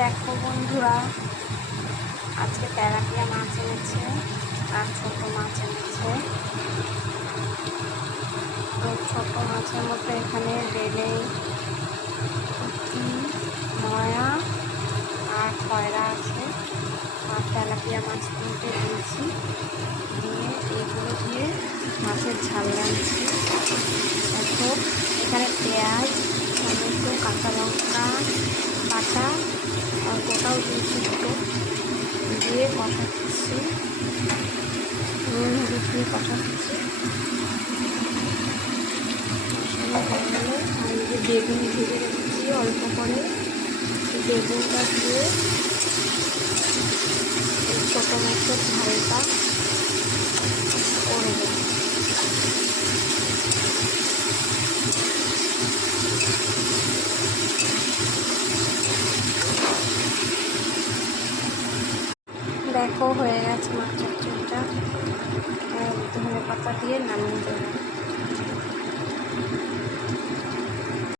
দেখো বন্ধুরা, আজকে তেলাপিয়া মাছ এনেছে আর ছোট মাছ এনেছে। তো ছোট মাছের মধ্যে এখানে বেলে, পুঁটি, ময়া আর খয়রা আছে। আর তেলাপিয়া মাছ কিনতে দিয়েছি, দিয়ে এগুলো দিয়ে মাছের ঝাল রাঁধছি। দেখো এখানে পেঁয়াজ, টমেটো, কাঁচা লঙ্কা বাটা আর গোটাও দিয়েছি দুটো, দিয়ে কষাচ্ছি, নুন হলুদ দিয়ে কষাচ্ছি। কষানো হয়ে গেলে আমি যে বেগুন ভেজে রেখেছি অল্প করে, বেগুনটা দিয়ে এই ছোটো মাছের ঝালটা করে দেব। দেখো হয়ে গেছে মাছের ঝোলটা, ধনে পাতা দিয়ে নামিয়ে দেবো।